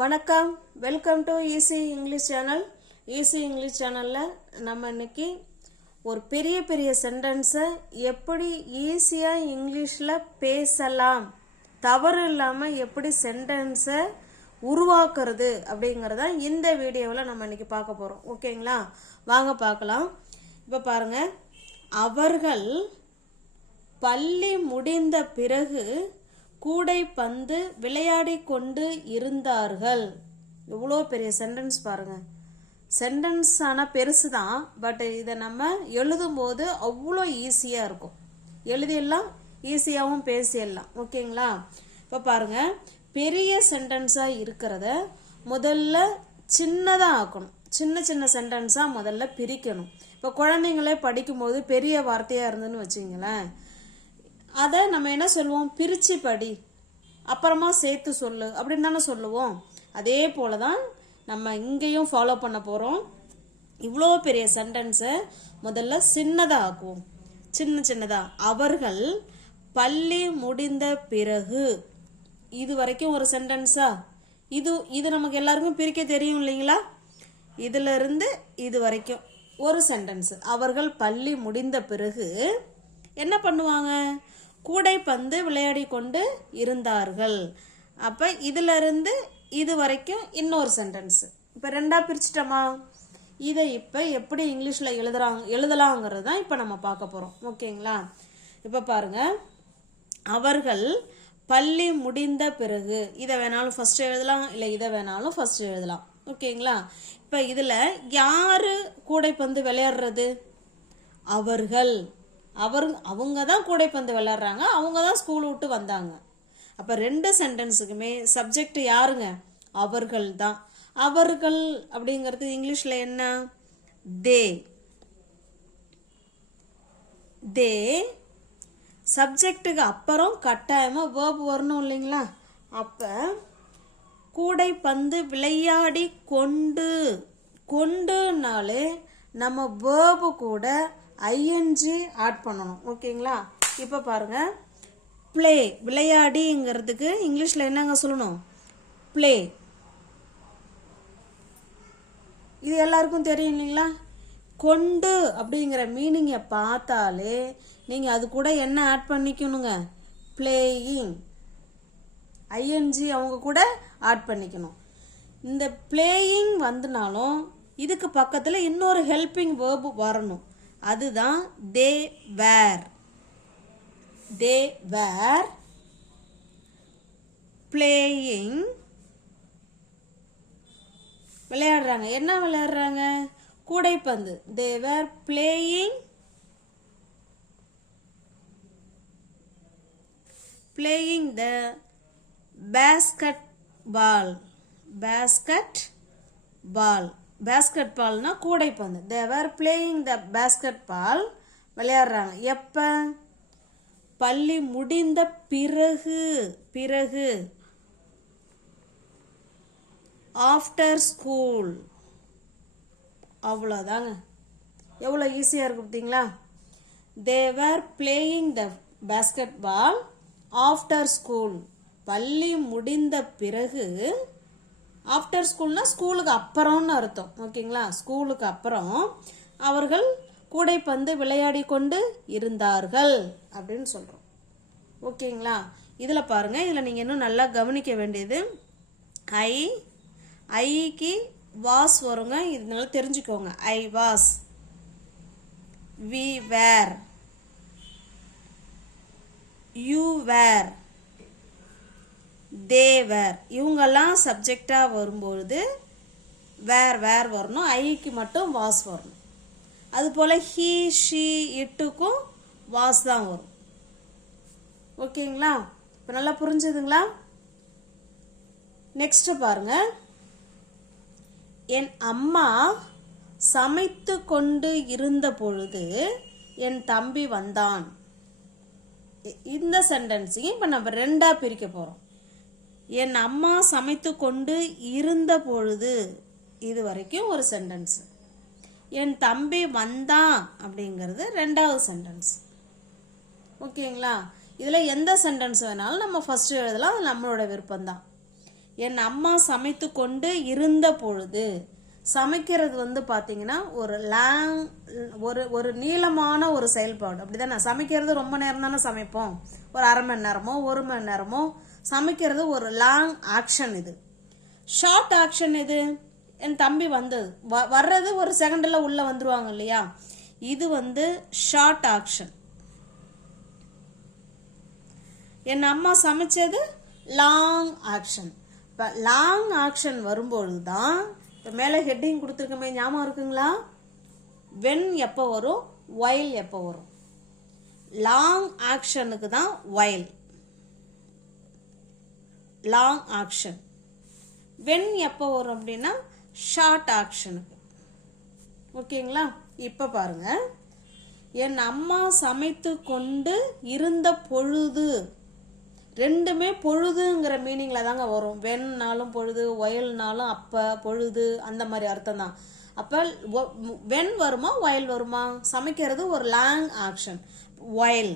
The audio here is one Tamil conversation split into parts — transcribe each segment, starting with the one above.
வணக்கம், welcome to easy English channel. Easy English சேனலில் நம்ம இன்னைக்கு ஒரு பெரிய பெரிய சென்டென்ஸை எப்படி ஈஸியாக இங்கிலீஷில் பேசலாம், தவறு இல்லாமல் எப்படி சென்டென்ஸை உருவாக்குறது அப்படிங்கிறத இந்த வீடியோவில் நம்ம இன்னைக்கு பார்க்க போகிறோம். ஓகேங்களா, வாங்க பார்க்கலாம். இப்போ பாருங்கள், அவர்கள் பள்ளி முடிந்த பிறகு கூடைப்பந்து விளையாடி கொண்டு இருந்தார்கள். எவ்வளோ பெரிய சென்டென்ஸ் பாருங்க. சென்டென்ஸ் ஆனால் பெருசு தான், பட் இதை நம்ம எழுதும்போது அவ்வளோ ஈஸியாக இருக்கும். எழுதிடலாம், ஈஸியாகவும் பேசிடலாம். ஓகேங்களா, இப்போ பாருங்க, பெரிய சென்டென்ஸாக இருக்கிறத முதல்ல சின்னதாக ஆக்கணும். சின்ன சின்ன சென்டென்ஸாக முதல்ல பிரிக்கணும். இப்போ குழந்தைங்களே படிக்கும்போது பெரிய வார்த்தையாக இருந்துன்னு வச்சிங்களேன், அதை நம்ம என்ன சொல்லுவோம், பிரித்து படி, அப்புறமா சேர்த்து சொல்லு அப்படின்னு தானே சொல்லுவோம். அதே போல தான் நம்ம இங்கேயும் ஃபாலோ பண்ண போகிறோம். இவ்வளோ பெரிய சென்டென்ஸை முதல்ல சின்னதாக ஆக்குவோம். சின்ன சின்னதாக. அவர்கள் பள்ளி முடிந்த பிறகு, இது வரைக்கும் ஒரு சென்டென்ஸா? இது நமக்கு எல்லாருக்கும் பிரிக்க தெரியும் இல்லைங்களா? இதிலிருந்து இது வரைக்கும் ஒரு சென்டென்ஸ். அவர்கள் பள்ளி முடிந்த பிறகு என்ன பண்ணுவாங்க? கூடைப்பந்து விளையாடி கொண்டு இருந்தார்கள். அப்போ இதிலிருந்து இது வரைக்கும் இன்னொரு சென்டென்ஸ். இப்போ ரெண்டாக பிரிச்சிட்டோமா? இதை இப்போ எப்படி இங்கிலீஷில் எழுதலாங்கிறது தான் இப்போ நம்ம பார்க்க போகிறோம். ஓகேங்களா, இப்போ பாருங்க, அவர்கள் பள்ளி முடிந்த பிறகு, இதை வேணாலும் ஃபர்ஸ்ட் எழுதலாம், இல்லை இதை வேணாலும் ஃபர்ஸ்ட் எழுதலாம். ஓகேங்களா, இப்போ இதில் யார் கூடைப்பந்து விளையாடுறது? அவர்கள். அவங்க தான் கூடைப்பந்து விளையாடுறாங்க, அவங்க தான் ஸ்கூல் விட்டு வந்தாங்க. அப்போ ரெண்டு சென்டென்ஸுக்குமே சப்ஜெக்ட் யாருங்க? அவர்கள் தான். அவர்கள் அப்படிங்கிறது இங்கிலீஷில் என்ன? தே. தே. சப்ஜெக்டுக்கு அப்புறம் கட்டாயமாக வேர்ப் வரணும் இல்லைங்களா? அப்போ கூடைப்பந்து விளையாடி கொண்டுனாலே நம்ம வேர்பு கூட ஐஎன்ஜி ஆட் பண்ணணும். ஓகேங்களா, இப்போ பாருங்க, ப்ளே, விளையாடிங்கிறதுக்கு இங்கிலீஷில் என்னங்க சொல்லணும்? ப்ளே. இது எல்லாருக்கும் தெரியும் இல்லைங்களா? கொண்டு அப்படிங்கிற மீனிங்கை பார்த்தாலே நீங்கள் அது கூட என்ன ஆட் பண்ணிக்கணுங்க? பிளேயிங். ஐஎன்ஜி அவங்க கூட ஆட் பண்ணிக்கணும். இந்த பிளேயிங் வந்துனாலும் இதுக்கு பக்கத்தில் இன்னொரு ஹெல்பிங் வேர்பு வரணும். அதுதான் தே வேர். தே வேர் பிளேயிங். விளையாடுறாங்க. என்ன விளையாடுறாங்க? கூடைப்பந்து. They were playing the basketball. Basketball. பேஸ்கட் பால்னா கூடைப்பந்து. They were playing the basketball. விளையாடுறாங்க. எப்போ? பள்ளி முடிந்த பிறகு. After school. அவ்வளோதாங்க. எவ்வளோ ஈஸியாக இருக்கு பார்த்தீங்களா? They were playing the basketball after school. பள்ளி முடிந்த பிறகு. ஆஃப்டர் ஸ்கூல்னா ஸ்கூலுக்கு அப்புறம்னு அர்த்தம். ஓகேங்களா, ஸ்கூலுக்கு அப்புறம் அவர்கள் கூடைப்பந்து விளையாடி கொண்டு இருந்தார்கள் அப்படின்னு சொல்கிறோம். ஓகேங்களா, இதில் பாருங்கள், இதில் நீங்கள் இன்னும் நல்லா கவனிக்க வேண்டியது, ஐக்கு வாஸ் வருங்க. இதனால தெரிஞ்சுக்கோங்க. I was, we were, you were, they were. இவங்கெல்லாம் சப்ஜெக்டாக வரும்பொழுது வேர் வரணும். ஐக்கு மட்டும் வாஸ் வரணும். அதுபோல் ஹீ, ஷீ, இட்டுக்கும் வாஸ் தான் வரும். ஓகேங்களா, இப்போ நல்லா புரிஞ்சுதுங்களா? நெக்ஸ்ட் பாருங்க, என் அம்மா சமைத்து கொண்டு இருந்த பொழுது என் தம்பி வந்தான். இந்த சென்டென்ஸையும் இப்போ நம்ம ரெண்டாக பிரிக்க போகிறோம். என் அம்மா சமைத்து கொண்டு இருந்த பொழுது, இது வரைக்கும் ஒரு சென்டென்ஸ். என் தம்பி வந்தான் அப்படிங்கிறது ரெண்டாவது சென்டென்ஸ். ஓகேங்களா, இதில் எந்த சென்டென்ஸ் வேணாலும் நம்ம ஃபர்ஸ்ட் எழுதலாம், அது நம்மளோட விருப்பம்தான். என் அம்மா சமைத்து கொண்டு இருந்த பொழுது. சமைக்கிறது பார்த்தீங்கன்னா ஒரு நீளமான ஒரு செயல்பாடு, அப்படிதானே? சமைக்கிறது ரொம்ப நேரம் தானே சமைப்போம், ஒரு அரை மணி நேரமோ 1 மணி நேரமோ. சமைக்கிறது ஒரு லாங் ஆக்ஷன். இது ஷார்ட் ஆக்ஷன். இது என் தம்பி வர்றது ஒரு செகண்டில் உள்ள வந்துருவாங்க இல்லையா, இது ஷார்ட் ஆக்ஷன். என் அம்மா சமைச்சது லாங் ஆக்ஷன். இப்போ லாங் ஆக்ஷன் வரும்பொழுது தான் இப்போ மேலே ஹெட்டிங் கொடுத்துருக்கமே, ஞாபகம் இருக்குங்களா? வென் எப்போ வரும், வைல் எப்போ வரும்? லாங் ஆக்ஷனுக்கு தான் வைல், லாங் ஆக்ஷன். வென் எப்போ வரும் அப்படின்னா ஷார்ட் ஆக்ஷனுக்கு. ஓகேங்களா? இப்போ பாருங்க, என் அம்மா சமைத்து கொண்டு இருந்த பொழுது. ரெண்டுமே பொழுதுங்கிற மீனிங்ல தாங்க வரும். வென்னாலும் பொழுது, வயல்னாலும் அப்ப, பொழுது, அந்த மாதிரி அர்த்தம் தான். அப்ப வென் வருமா வயல் வருமா? சமைக்கிறது ஒரு லாங் ஆக்ஷன், வயல்.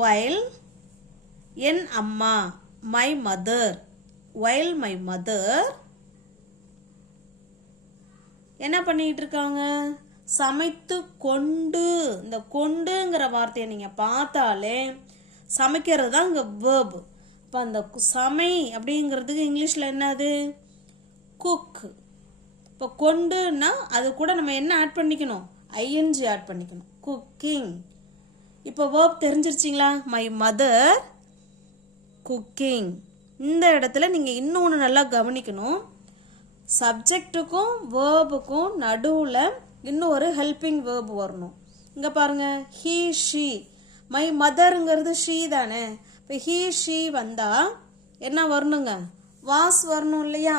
வயல் என் அம்மா, மை மதர். வயல் மை மதர் என்ன பண்ணிட்டு இருக்காங்க? சமைத்து கொண்டு. இந்த கொண்டுங்கிற வார்த்தையை நீங்க பார்த்தாலே சமைக்கிறது தான் இங்க வேர்ப். இப்போ அந்த சமை அப்படிங்கிறதுக்கு இங்கிலீஷ்ல என்னது? குக். இப்போ கொண்டுன்னா அது கூட நம்ம என்ன ஆட் பண்ணிக்கணும்? ஐஎன்ஜி ஆட் பண்ணிக்கணும், குக்கிங். இப்போ வேர்ப் தெரிஞ்சிருச்சிங்களா? My mother cooking. இந்த இடத்துல நீங்க இன்னொன்று நல்லா கவனிக்கணும். சப்ஜெக்டுக்கும் வேர்புக்கும் நடுவில் இன்னும் ஒரு ஹெல்பிங் வேர்ப் வரணும். இங்கே பாருங்க, ஹீ ஷீ. மை மதருங்கிறது ஷீ தானே. இப்போ ஹீ ஷீ வந்தா என்ன வரணுங்க? வாஸ் வரணும் இல்லையா?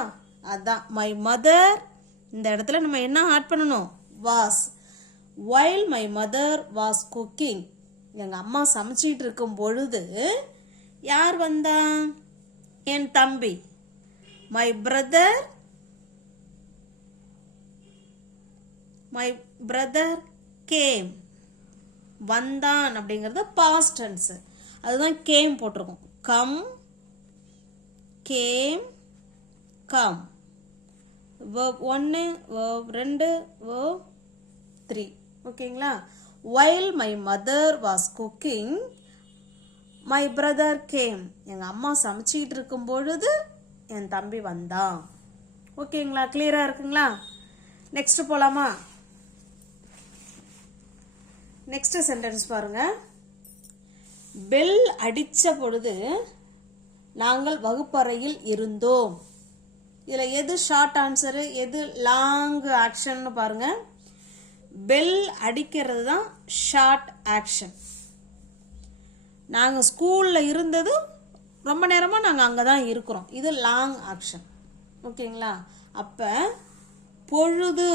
அதான் மை மதர். இந்த இடத்துல நம்ம என்ன ஆட் பண்ணணும்? Was. While my mother was cooking. எங்கள் அம்மா சமைச்சிட்டு இருக்கும் பொழுது யார் வந்தா? என் தம்பி. My brother. My brother game. வந்தான் அப்படிங்கிறது பாஸ்ட் டென்ஸ், அதுதான் கேம் போட்டிருக்கோம். Come, game, come. verb 1, verb 2, verb 3. ஓகேங்களா? while my mother was cooking, my brother came. எங்க அம்மா சமைச்சிட்டு இருக்கும் பொழுது என் தம்பி வந்தான். ஓகேங்களா? கிளியரா இருக்குங்களா? நெக்ஸ்ட் போலாமா? நெக்ஸ்ட் சென்டென்ஸ் பாருங்க. பெல் அடிச்ச பொழுது நாங்கள் வகுப்பறையில் இருந்தோம். இதுல எது ஷார்ட் ஆன்சர், எது லாங் ஆக்ஷன் பாருங்க. பெல் அடிக்கிறது தான் ஷார்ட் ஆக்ஷன். நாங்க ஸ்கூல்ல இருந்தது ரொம்ப நேரமா நாங்க அங்கதான் இருக்கிறோம், இது லாங் ஆக்ஷன். ஓகேங்களா? அப்ப பொழுது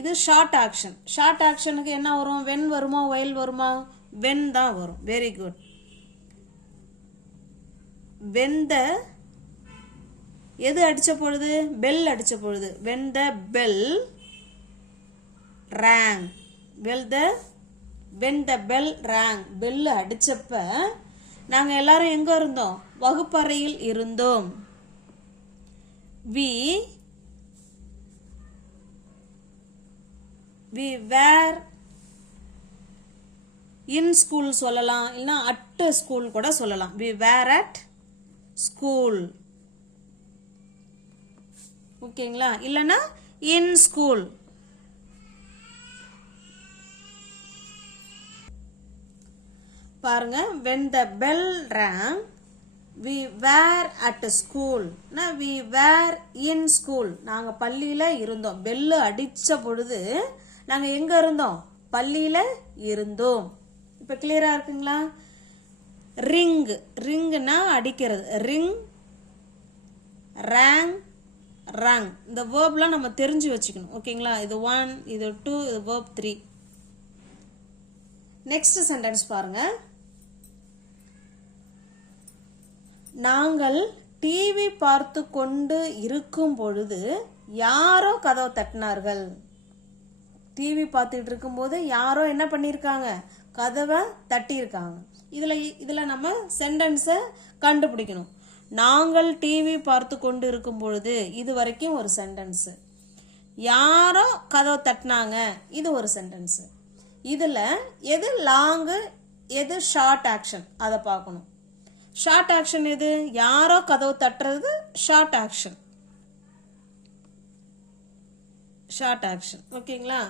இது ஷார்ட் ஆக்ஷன். ஷார்ட் ஆக்ஷனுக்கு என்ன வரும்? வென் வருமா வயல் வருமா? வென் தான் வரும். Very good. வெந்த எது அடிச்ச பொழுது? பெல் அடிச்ச பொழுது. When the bell rang. When the bell rang. Bell அடிச்சப்ப நாங்க எல்லாரும் எங்க இருந்தோம்? வகுப்பறையில் இருந்தோம். we were in school சொல்லலாம், இல்லனா at school கூட சொல்லலாம். we were at school. ஓகேங்களா? இல்லனா in school. பாருங்க, when the bell rang we were at school. we were in school. நாங்க பள்ளியில இருந்தோம். பெல் அடிச்ச பொழுது நாங்க எங்க இருந்தோம்? பள்ளியில இருந்தோம். இப்ப கிளியரா இருக்குங்களா? ரிங். ரிங்னா அடிக்கிறது. ரிங், ரேங், ரங். இந்த வேர்ப்லாம் நம்ம தெரிஞ்சு வச்சுக்கணும். ஓகேங்களா? இது 1, இது 2, இது verb 3. நெக்ஸ்ட் சென்டென்ஸ் பாருங்க. நாங்கள் டிவி பார்த்து கொண்டு இருக்கும் பொழுது யாரோ கதவை தட்டினார்கள். டிவி பார்த்துட்டு இருக்கும்போது யாரோ என்ன பண்ணியிருக்காங்க? கதவை தட்டியிருக்காங்க. இதில் நம்ம சென்டென்ஸை கண்டுபிடிக்கணும். நாங்கள் டிவி பார்த்து கொண்டு இருக்கும் பொழுது இது வரைக்கும் ஒரு சென்டென்ஸு. யாரோ கதவை தட்டினாங்க இது ஒரு சென்டென்ஸு. இதில் எது லாங்கு எது ஷார்ட் ஆக்ஷன் அதை பார்க்கணும். ஷார்ட் ஆக்ஷன் எது? யாரோ கதவை தட்டுறது ஷார்ட் ஆக்ஷன். ஷார்ட் ஆக்ஷன் ஓகேங்களா.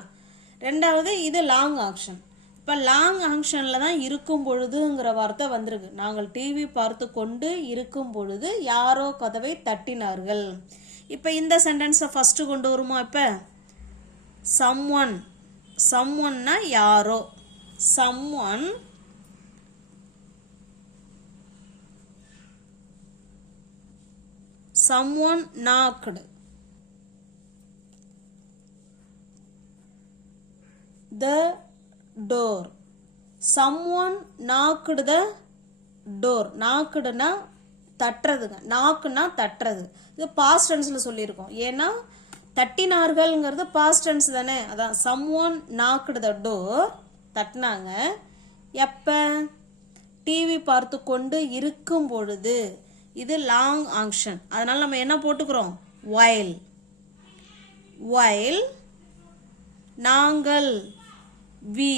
ரெண்டாவது இது லாங் ஆக்ஷன். இப்போ லாங் ஆக்ஷனில் தான் இருக்கும் பொழுதுங்கிற வார்த்தை வந்திருக்கு. நாங்கள் டிவி பார்த்து கொண்டு இருக்கும் பொழுது யாரோ கதவை தட்டினார்கள். இப்போ இந்த சென்டென்ஸை ஃபஸ்ட்டு கொண்டு வருமா? இப்போ சம்ஒன், சம்ஒன்னா யாரோ, someone someone knocked the door. someone knocked the door. knockedனா தட்டுறதுங்க. knockனா தட்டுறது. இது past tenseல சொல்லியிருக்கோம். ஏன்னா தட்டினார்கள்ங்கிறது past tense தானே. அதான் someone knocked the door, தட்டினாங்க. எப்போ? டிவி பார்த்து கொண்டு இருக்கும் பொழுது. இது லாங் ஆக்ஷன். அதனால நம்ம என்ன போட்டுக்கிறோம்? while. while நாங்கள் we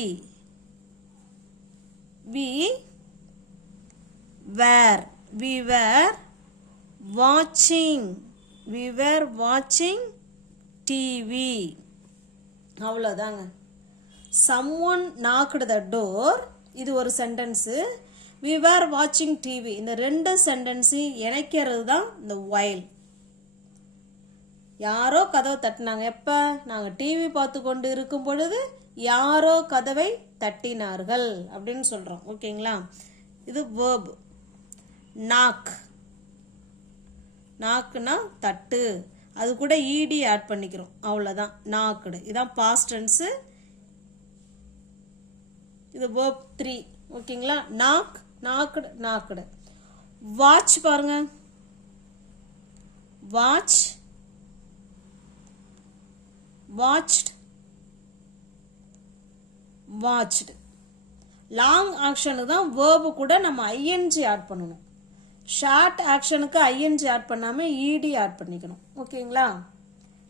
were watching TV. அவ்வளோதாங்க. someone knocked the door இது ஒரு sentence. we were watching TV இந்த ரெண்டு சென்டென்ஸையும் இணைக்கிறது தான் இந்த while. யாரோ கதவை தட்டினாங்க. எப்போ? நாங்கள் டிவி பார்த்து கொண்டு இருக்கும் பொழுது யாரோ கதவை தட்டினார்கள் அப்படின்னு சொல்கிறோம். ஓகேங்களா. இது verb. knock, knockனா தட்டு. அது கூட ed ஆட் பண்ணிக்கிறோம். அவ்வளோதான். knocked இதான் past tense. இது verb 3. ஓகேங்களா. knock, knocked, knocked. watch பாருங்க. watch, watched, watched. லாங் ஆக்ஷனுக்கு தான் வேர்பு கூட நம்ம ஐஎன்ஜி ஆட் பண்ணணும். ஷார்ட் ஆக்ஷனுக்கு ஐஎன்ஜி ஆட் பண்ணாமல் இடி ஆட் பண்ணிக்கணும். ஓகேங்களா.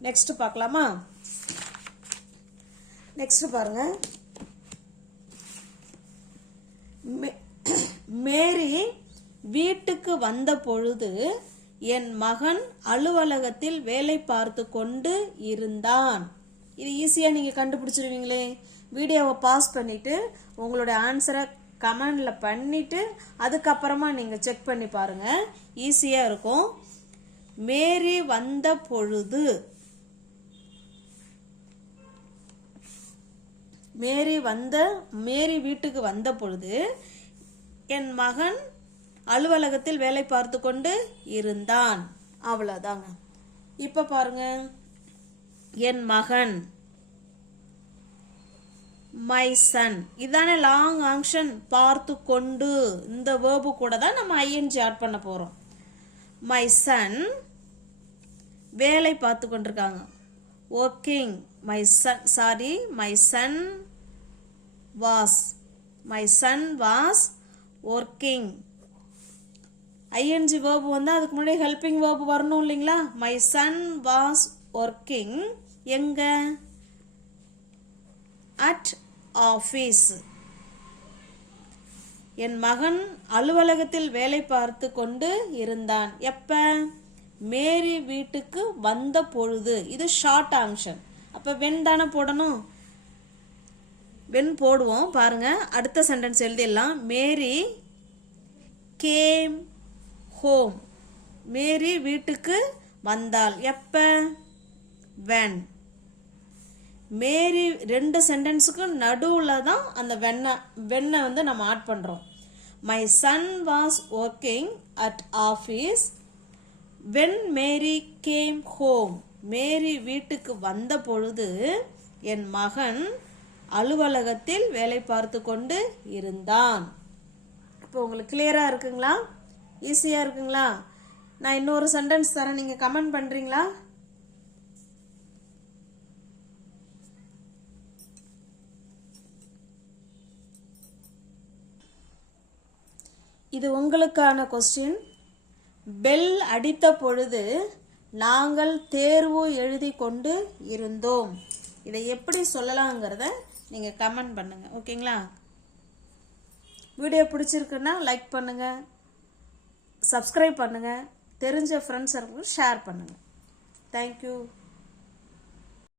நெக்ஸ்ட் பார்க்கலாமா? நெக்ஸ்ட் பாருங்க. மேரி வீட்டுக்கு வந்த பொழுது என் மகன் அலுவலகத்தில் வேலை பார்த்து கொண்டு இருந்தான். இது ஈஸியாக நீங்கள் கண்டுபிடிச்சிருவீங்களே. வீடியோவை பாஸ் பண்ணிவிட்டு உங்களுடைய ஆன்சரை கமெண்டில் பண்ணிவிட்டு அதுக்கப்புறமா நீங்கள் செக் பண்ணி பாருங்கள். ஈஸியாக இருக்கும். மேரி வந்த பொழுது, மேரி வீட்டுக்கு வந்த பொழுது என் மகன் அலுவலகத்தில் வேலை பார்த்து கொண்டு இருந்தான். அவ்வளோதாங்க. இப்போ பாருங்க. என் மகன், மை சன். இதானே லாங் ஆக்ஷன். பார்த்து கொண்டு இந்த வேர்பு கூட தான் நம்ம ஐஎன்ஜி ஆட் பண்ண போகிறோம். மை சன் வேலை பார்த்து கொண்டிருக்காங்க. Working. My son was working. I N G verb வந்து அதுக்கு முன்னாடி ஹெல்பிங் வேர்பு வரணும் இல்லைங்களா. My son was working. எங்க? At office. என் மகன் அலுவலகத்தில் வேலை பார்த்து கொண்டு இருந்தான். எப்ப? மேரி வீட்டுக்கு வந்த பொழுது. இது ஷார்ட் ஆக்ஷன். அப்போ வென் தானே போடணும். வென் போடுவோம். பாருங்க. அடுத்த சென்டென்ஸ் எழுதிடலாம். மேரி கேம் ஹோம். மேரி வீட்டுக்கு வந்தாள். எப்ப? வென். மேரி ரெண்டு சென்டென்ஸுக்கு நடுவில் தான் அந்த வென்னை வந்து நம்ம ஆட் பண்ணுறோம். My son was working at office when Mary came home. Mary வீட்டுக்கு வந்த பொழுது என் மகன் அலுவலகத்தில் வேலை பார்த்து கொண்டு இருந்தான். இப்போ உங்களுக்கு கிளியராக இருக்குங்களா? ஈஸியாக இருக்குங்களா? நான் இன்னொரு சென்டென்ஸ் தரேன், நீங்கள் கமெண்ட் பண்ணுறீங்களா? இது உங்களுக்கான கொஸ்டின். பெல் அடித்த பொழுது நாங்கள் தேர்வு எழுதி கொண்டு இருந்தோம். இதை எப்படி சொல்லலாங்கிறத நீங்கள் கமெண்ட் பண்ணுங்கள். ஓகேங்களா? வீடியோ பிடிச்சிருக்குன்னா லைக் பண்ணுங்கள், சப்ஸ்கிரைப் பண்ணுங்கள், தெரிஞ்ச ஃப்ரெண்ட்ஸ் சர்க்கிளுக்கு ஷேர் பண்ணுங்கள். தேங்க்யூ.